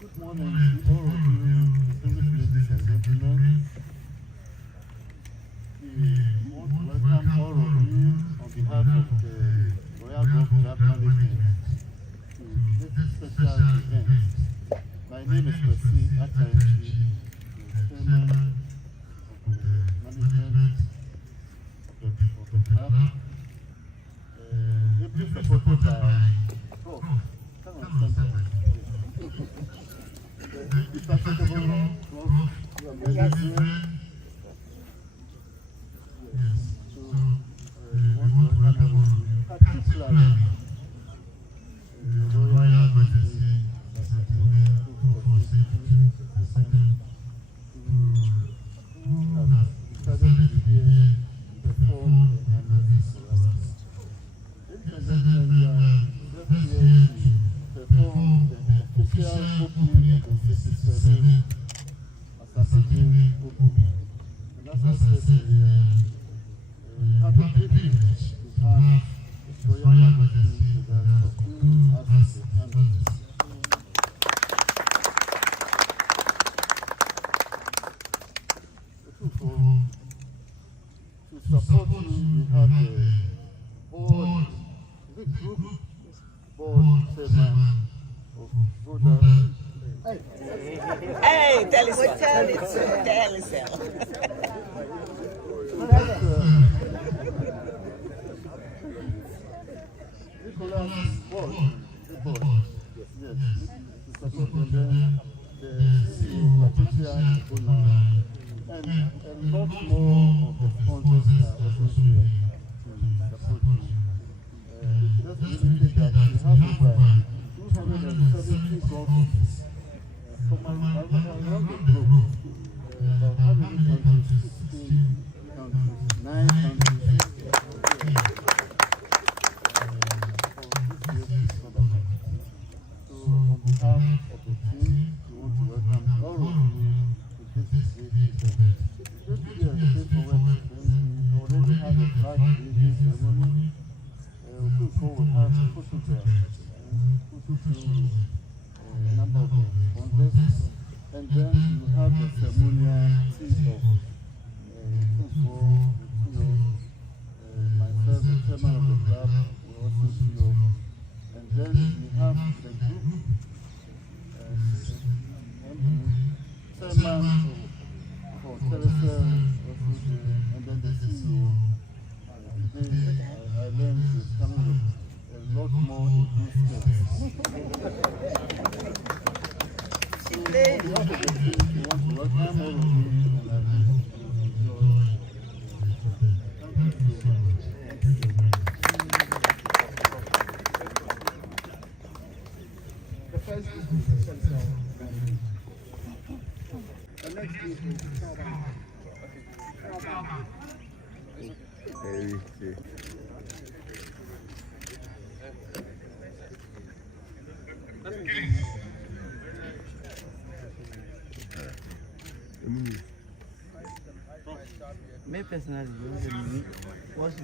Good morning to all of you, distinguished ladies and gentlemen. We want to welcome all of you on behalf of the Royal Golf Club Management to this special event. My name is Percy Atanchi, the chairman of the management of the club. Ably supported by Prof. Come on, stand up. Respectable Prof. You are present here. Yes. So, we want to welcome all of you, particularly the Royal Majesty, who has decided to be here to perform the analysis for us. Ladies and gentlemen, we are just here to perform the official opening of the 67th Assassination opening. And as I said earlier, we have the privilege to have His Royal Majesty with us as the analyst. To support you, we have the board, the group board chairman of Voda. Hey, tell us so. Tell us so. Nicholas was the boss. Yes, to support them, the CEO, Patricia Bona, and a lot more of the sponsors are also here to support you. Just indicate that we have over 270 golfers from around the globe. About how many countries? 16 countries, 9 countries. So on behalf of the team, we want to welcome all of you to this great event. Just to be a straightforward event, we already had a flag raising ceremony. We will have photographs, a number of sponsors, and then you have the ceremonial tea-off. Myself, the chairman of the club, will also tee off. And then we have the group chairman for Telecel, and then the CEO. Today, I learned he's coming with a lot more improvements. So, on behalf of the team, we want to welcome all of you, and I hope you enjoy. Thank you so much. The first is Telecel. The next is Telecel. Me personally, what's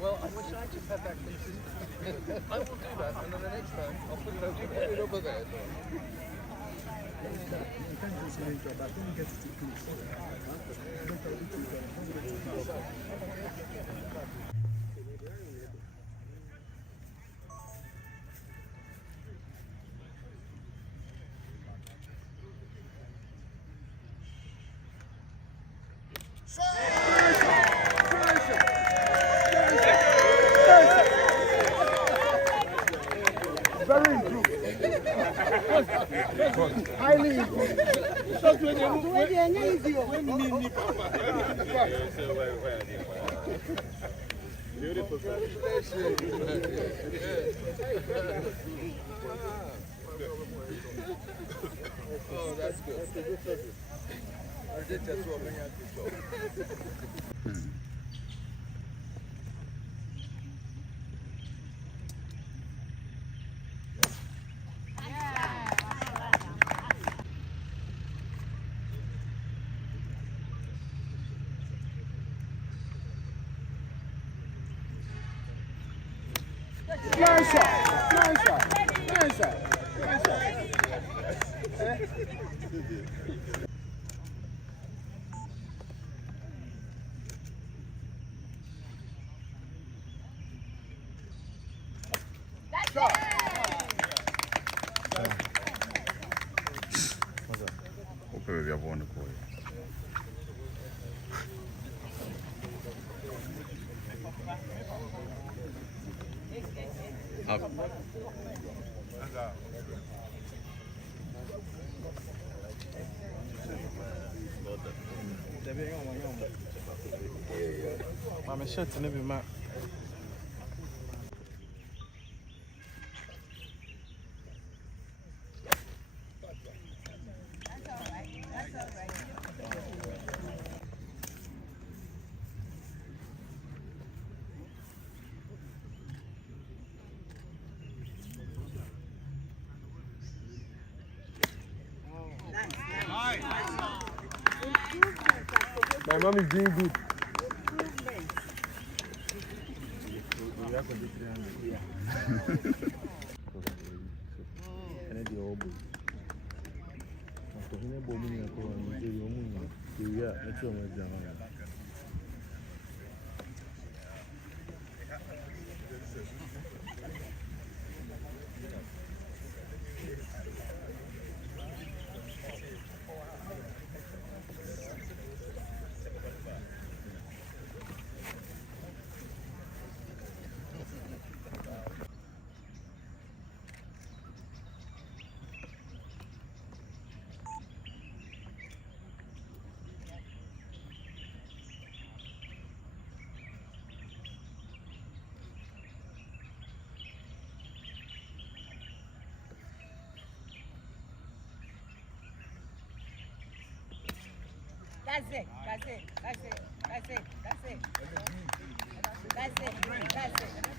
Well, I wish I just had that consistent. I will do that, and then the next time I'll put it over there. Very improved. Highly improved. Beautiful. Oh, that's good. did just what we had to show. Nice shot, nice shot, nice shot, nice shot. Open weer voor de kooi. I'm shutting every map. My mom is doing good. That's it. That's it. That's it. That's it. That's it. That's it. That's it.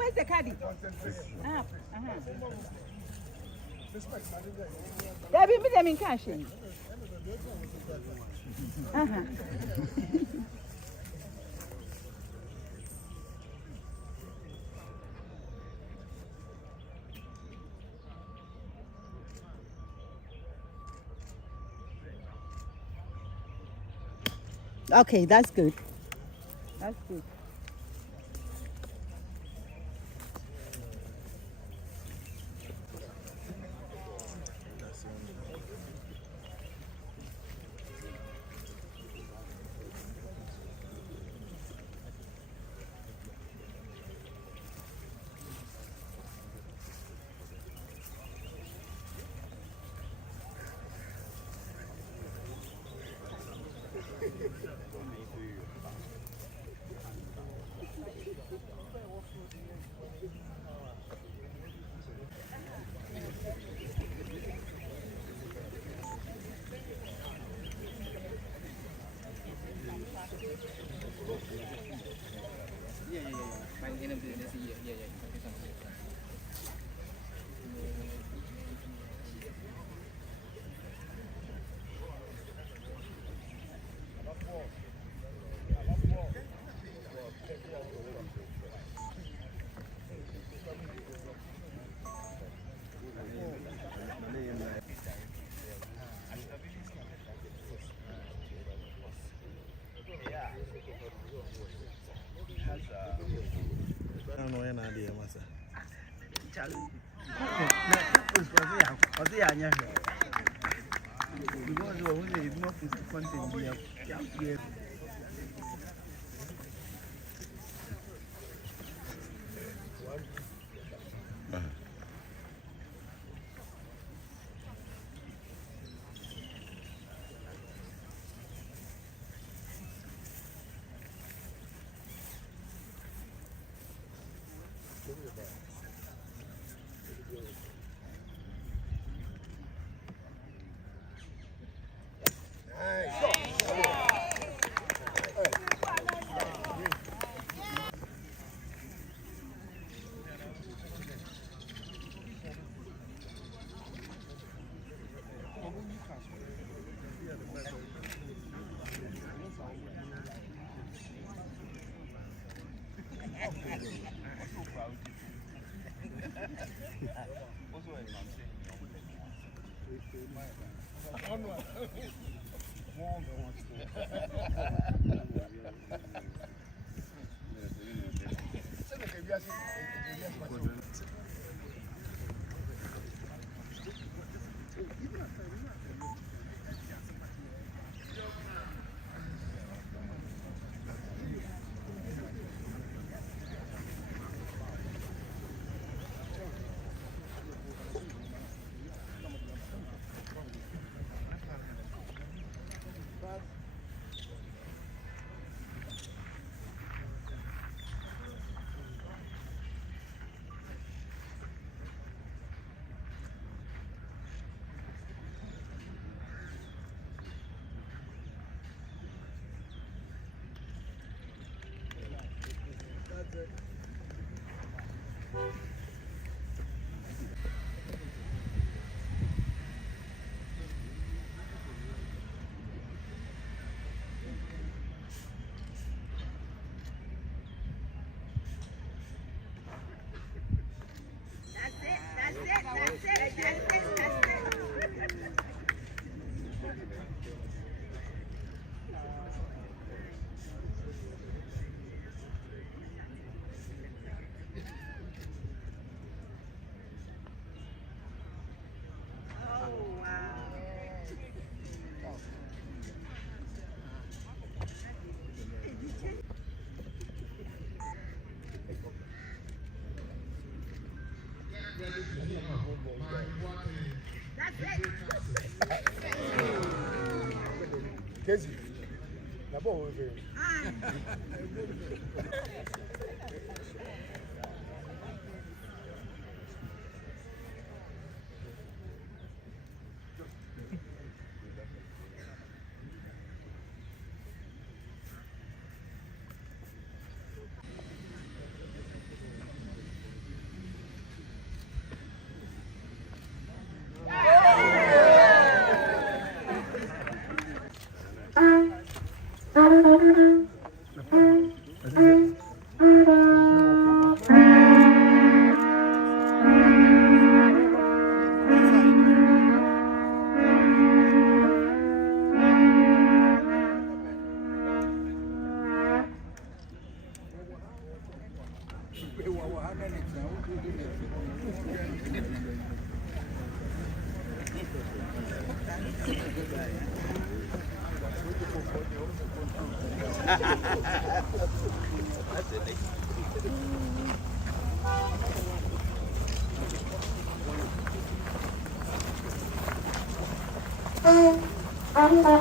Where's the caddy? Debbie, me them in cash. Okay, that's good. That's good. Casey, na boa, velho. I'm saying,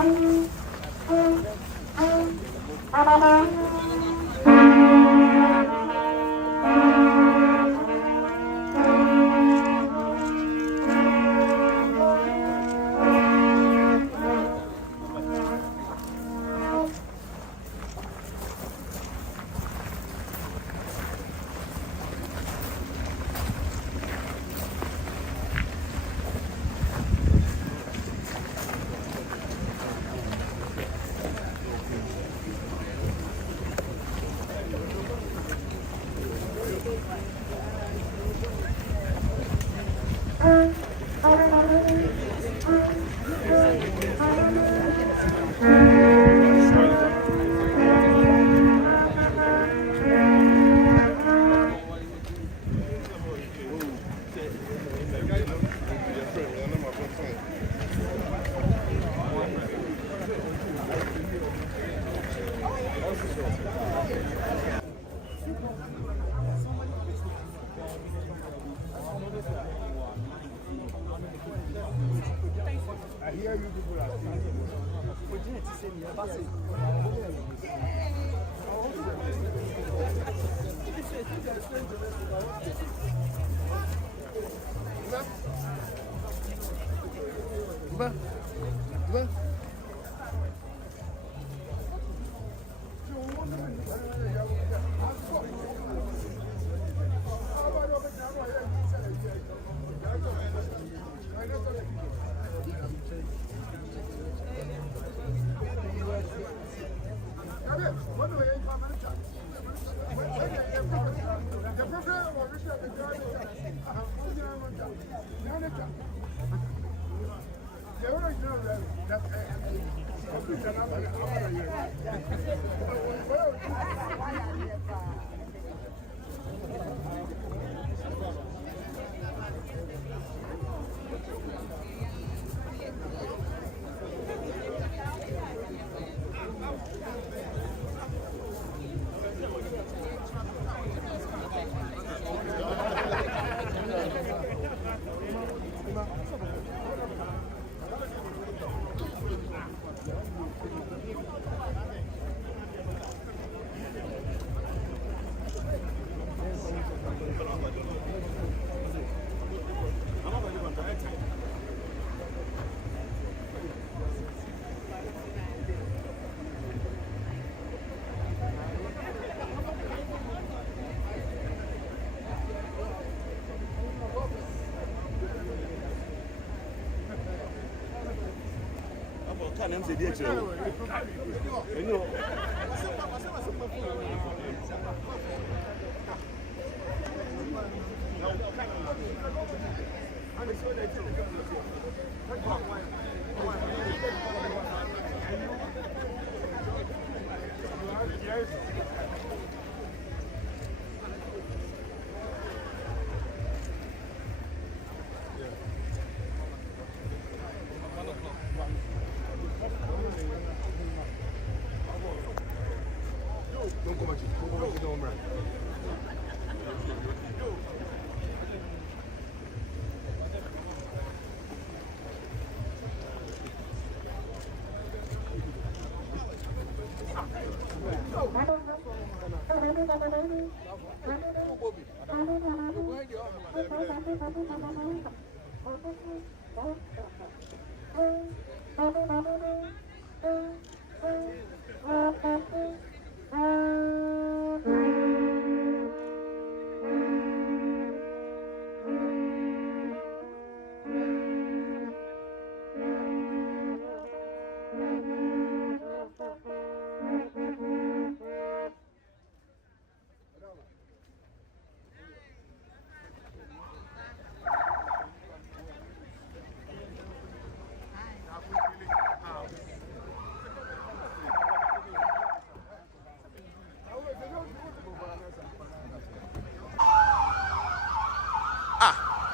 you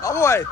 Away.